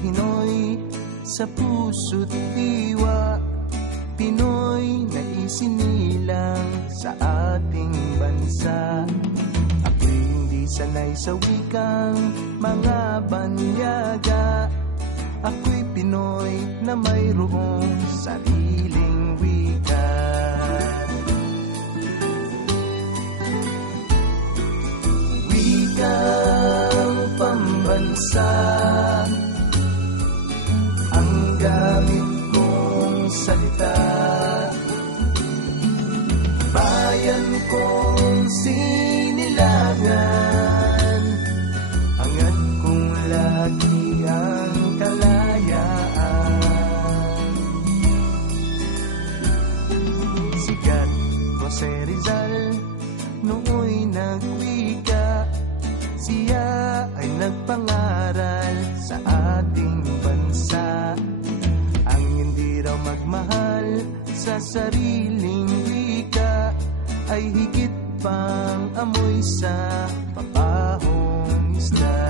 Pinoy sa puso't diwa, Pinoy na isinilang sa ating bansa. Ako'y hindi sanay sa wikang mga banyaga, ako'y Pinoy na mayroong sariling wika. Wikang pambansa ang gamit kong salita, bayan kong sinilangan, hangad kong lagi ang kalayaan. Sigat Jose Rizal nooy nagwika, siya ay nagpangaral sa ating bansa. Ang hindi raw magmahal sa sariling wika ay higit pang amoy sa papahong isda.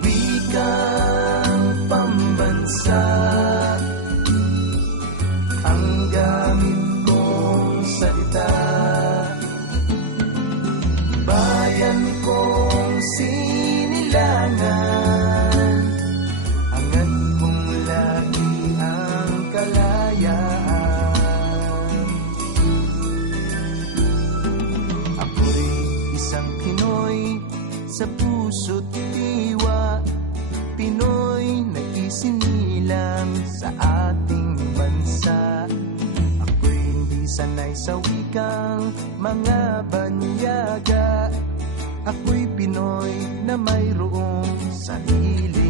Wikang pambansa ang gamit kong salita, bayan kong sinilangan, hangad kong lagi ang kalayaan. Ako'y isang Pinoy sa puso't diwa, Pinoy na isinilang sa ating bansa. Ako'y hindi sanay sa wikang mga banyaga, ako'y Pinoy na mayroong sarili.